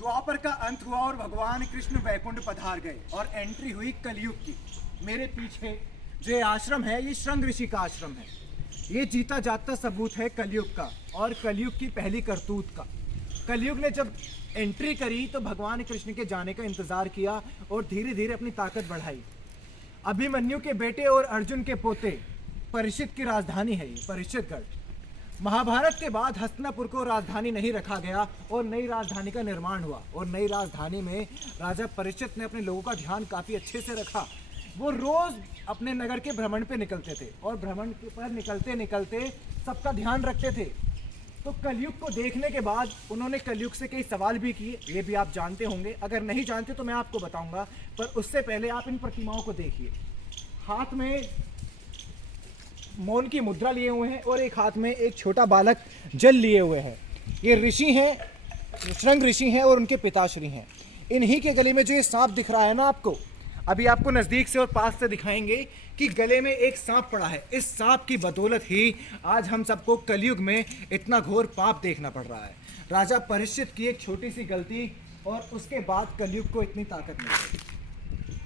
द्वापर का अंत हुआ और भगवान कृष्ण वैकुंठ पधार गए और एंट्री हुई कलयुग की। मेरे पीछे जो ये आश्रम है, ये श्रृंग ऋषि का आश्रम है। ये जीता जाता सबूत है कलयुग का और कलयुग की पहली करतूत का। कलयुग ने जब एंट्री करी तो भगवान कृष्ण के जाने का इंतजार किया और धीरे धीरे अपनी ताकत बढ़ाई। अभिमन्यु के बेटे और अर्जुन के पोते परीक्षित की राजधानी है ये परीक्षितगढ़। महाभारत के बाद हस्तिनापुर को राजधानी नहीं रखा गया और नई राजधानी का निर्माण हुआ और नई राजधानी में राजा परीक्षित ने अपने लोगों का ध्यान काफ़ी अच्छे से रखा। वो रोज़ अपने नगर के भ्रमण पे निकलते थे और भ्रमण पर निकलते निकलते सबका ध्यान रखते थे। तो कलयुग को देखने के बाद उन्होंने कलयुग से कई सवाल भी किए, ये भी आप जानते होंगे। अगर नहीं जानते तो मैं आपको बताऊंगा, पर उससे पहले आप इन प्रतिमाओं को देखिए। हाथ में मौन की मुद्रा लिए हुए हैं और एक हाथ में एक छोटा बालक जल लिए हुए हैं। ये ऋषि हैं, श्रृंग ऋषि हैं और उनके पिताश्री हैं। इन्हीं के गले में जो ये सांप दिख रहा है ना आपको, अभी आपको नज़दीक से और पास से दिखाएंगे कि गले में एक सांप पड़ा है। इस सांप की बदौलत ही आज हम सबको कलयुग में इतना घोर पाप देखना पड़ रहा है। राजा परीक्षित की एक छोटी सी गलती और उसके बाद कलयुग को इतनी ताकत मिल गई।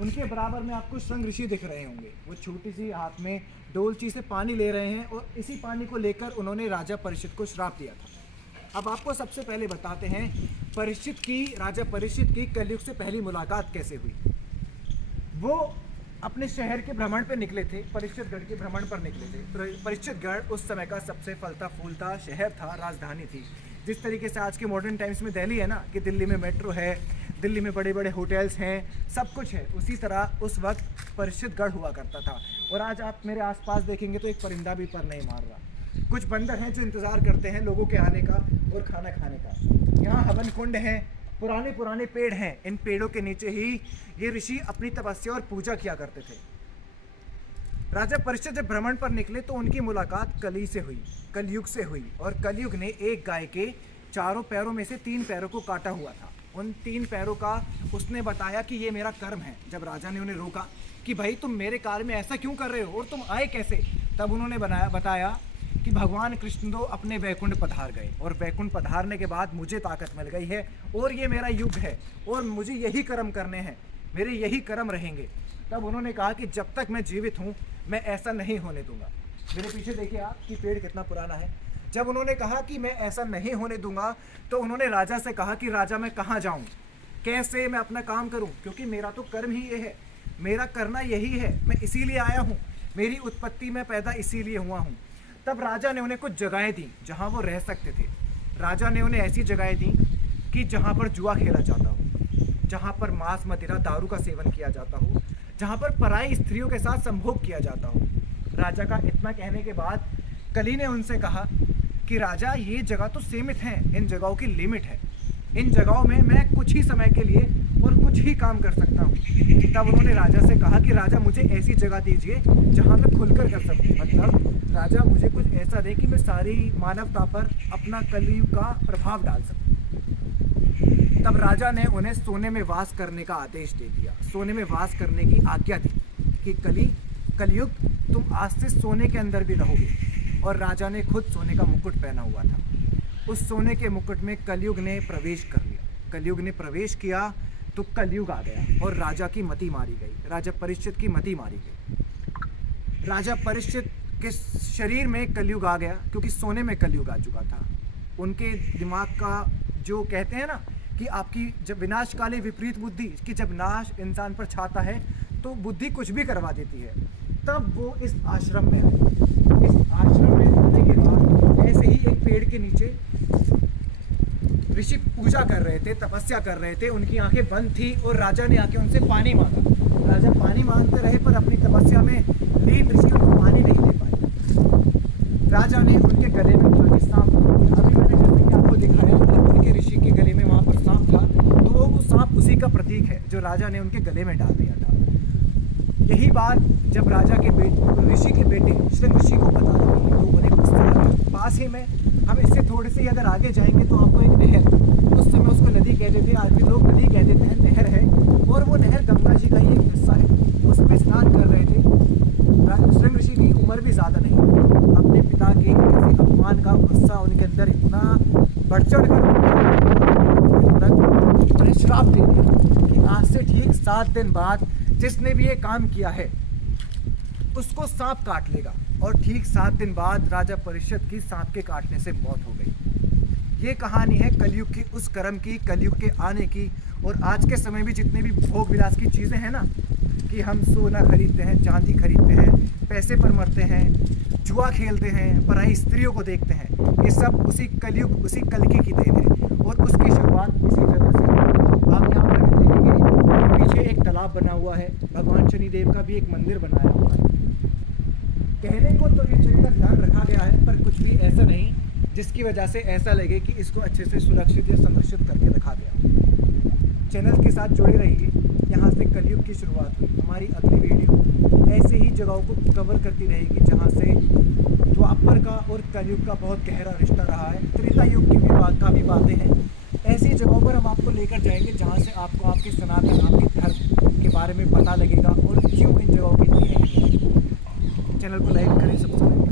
उनके बराबर में आपको श्रृंग ऋषि दिख रहे होंगे। वो छोटी सी हाथ में डोलची से पानी ले रहे हैं और इसी पानी को लेकर उन्होंने राजा परीक्षित को श्राप दिया था। अब आपको सबसे पहले बताते हैं राजा परीक्षित की कलयुग से पहली मुलाकात कैसे हुई। वो अपने शहर के भ्रमण पर निकले थे, परीक्षितगढ़ के भ्रमण पर निकले थे। परीक्षितगढ़ उस समय का सबसे फलता फूलता शहर था, राजधानी थी। जिस तरीके से आज के मॉडर्न टाइम्स में दिल्ली है ना, कि दिल्ली में मेट्रो है, दिल्ली में बड़े बड़े होटल्स हैं, सब कुछ है, उसी तरह उस वक्त परीक्षितगढ़ हुआ करता था। और आज आप मेरे आसपास देखेंगे तो एक परिंदा भी पर नहीं मार रहा। कुछ बंदर हैं जो इंतज़ार करते हैं लोगों के आने का और खाना खाने का। यहाँ हवन कुंड हैं, पुराने पुराने पेड़ हैं। इन पेड़ों के नीचे ही ये ऋषि अपनी तपस्या और पूजा किया करते थे। राजा परीक्षित जब भ्रमण पर निकले तो उनकी मुलाकात कलयुग से हुई और कलयुग ने एक गाय के 4 पैरों में से 3 पैरों को काटा हुआ था। उन 3 पैरों का उसने बताया कि ये मेरा कर्म है। जब राजा ने उन्हें रोका कि भाई तुम मेरे कार्य में ऐसा क्यों कर रहे हो और तुम आए कैसे, तब उन्होंने बताया कि भगवान कृष्ण तो अपने वैकुंठ पधार गए और वैकुंठ पधारने के बाद मुझे ताकत मिल गई है और ये मेरा युग है और मुझे यही कर्म करने हैं, मेरे यही कर्म रहेंगे। तब उन्होंने कहा कि जब तक मैं जीवित हूँ मैं ऐसा नहीं होने दूंगा। मेरे पीछे देखिए आप कि पेड़ कितना पुराना है। जब उन्होंने कहा कि मैं ऐसा नहीं होने दूंगा तो उन्होंने राजा से कहा कि राजा मैं कहाँ जाऊँ, कैसे मैं अपना काम करूँ, क्योंकि मेरा तो कर्म ही ये है, मेरा करना यही है, मैं इसीलिए आया हूँ, मेरी उत्पत्ति में पैदा इसीलिए हुआ हूँ। तब राजा ने उन्हें कुछ जगहें दी जहाँ वो रह सकते थे। राजा ने उन्हें ऐसी जगहें दी कि जहाँ पर जुआ खेला जाता हो, जहाँ पर मांस मदिरा दारू का सेवन किया जाता हो, जहाँ पर पराई स्त्रियों के साथ संभोग किया जाता हो। राजा का इतना कहने के बाद कली ने उनसे कहा कि राजा ये जगह तो सीमित है, इन जगहों की लिमिट है, इन जगहों में मैं कुछ ही समय के लिए और कुछ ही काम कर सकता हूँ। तब उन्होंने राजा से कहा कि राजा मुझे ऐसी जगह दीजिए जहाँ मैं खुलकर कर सकूँ, मतलब राजा मुझे कुछ ऐसा दे कि मैं सारी मानवता पर अपना कलयुग का प्रभाव डाल सकूँ। तब राजा ने उन्हें सोने में वास करने का आदेश दे दिया, सोने में वास करने की आज्ञा दी कि कलयुग तुम आज से सोने के अंदर भी रहोगे। और राजा ने खुद सोने का मुकुट पहना हुआ था। उस सोने के मुकुट में कलयुग ने प्रवेश कर लिया। कलयुग ने प्रवेश किया तो कलयुग आ गया और राजा की मति मारी गई, राजा परीक्षित की मति मारी गई। राजा परीक्षित के शरीर में कलयुग आ गया क्योंकि सोने में कलयुग आ चुका था। उनके दिमाग का जो कहते हैं ना कि आपकी जब विनाश काले विपरीत बुद्धि, कि जब नाश इंसान पर छाता है तो बुद्धि कुछ भी करवा देती है। तब वो इस आश्रम में आए। इस आश्रम में आने के बाद ऐसे ही एक पेड़ के नीचे ऋषि पूजा कर रहे थे, तपस्या कर रहे थे, उनकी आंखें बंद थी और राजा ने आके उनसे पानी मांगा। राजा पानी मांगते रहे पर अपनी तपस्या में लीन ऋषि उनको पानी नहीं दे पाए। राजा ने उनके गले में उठा के सांप, अभी मैंने जैसे कि आपको दिखाया उनके ऋषि के गले में वहाँ पर सांप था, तो वो सांप उसी का प्रतीक है जो राजा ने उनके गले में डाल दिया था। यही बात जब राजा के ऋषि के बेटे श्रृंग ऋषि को पता लगी तो उन्हें गुस्सा आया। पास ही में हम इससे थोड़े से अगर आगे जाएंगे तो आपको एक नहर, उस समय उसको नदी कहते थे, आज भी लोग नदी कह देते हैं, नहर है और वो नहर गंगा जी का ही एक हिस्सा है। उस पर स्नान कर रहे थे। श्रृंग ऋषि की उम्र भी ज़्यादा नहीं, अपने पिता के ऐसे अपमान का गुस्सा उनके अंदर इतना बढ़ चढ़ कर श्राप दे दिया कि आज से ठीक 7 दिन बाद जिसने भी ये काम किया है उसको सांप काट लेगा। और ठीक 7 दिन बाद राजा परीक्षित की सांप के काटने से मौत हो गई। ये कहानी है कलयुग की, उस कर्म की, कलयुग के आने की। और आज के समय में जितने भी भोग विलास की चीज़ें हैं ना, कि हम सोना खरीदते हैं, चांदी खरीदते हैं, पैसे पर मरते हैं, जुआ खेलते हैं, पराई स्त्रियों को देखते हैं, ये सब उसी कलयुग, उसी कलकी की देन है। और उसकी शुरुआत इसी जगह से हुई। आप यहाँ पर देखेंगे पीछे एक तालाब बना हुआ है, भगवान शनिदेव का भी एक मंदिर बनाया हुआ है। कहने को तो इस जगह का ध्यान रखा गया है, पर कुछ भी ऐसा नहीं जिसकी वजह से ऐसा लगे कि इसको अच्छे से सुरक्षित या संरक्षित करके रखा गया। चैनल के साथ जुड़े रहिए, यहाँ से कलयुग की शुरुआत हुई। हमारी अगली वीडियो ऐसे ही जगहों को कवर करती रहेगी जहाँ से द्वापर का और कलयुग का बहुत गहरा रिश्ता रहा है। त्रेता युग की भी बातें हैं। ऐसी जगहों पर हम आपको लेकर जाएंगे जहाँ से आपको आपके सनातन, आपके धर्म के बारे में पता लगेगा और क्यों इन जगहों की इतनी अहमियत है। चैनल को लाइक करें, सब्सक्राइब